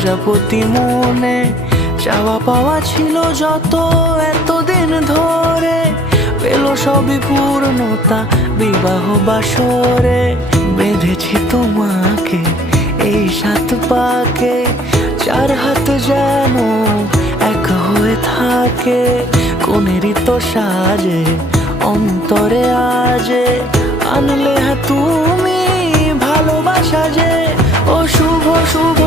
প্রজাপতি মনে চাওয়া পাওয়া ছিল যত এতদিন ধরে, পেল সবই পূর্ণতা বিবাহ বাসরে। বেঁধেছি তোমাকে এই 7 পাকে, 4 হাত যেন এক হয়ে থাকে। কোনেরই তো সাজে অন্তরে আজে আনলে তুমি ভালোবাসা যে। ও শুভ শুভ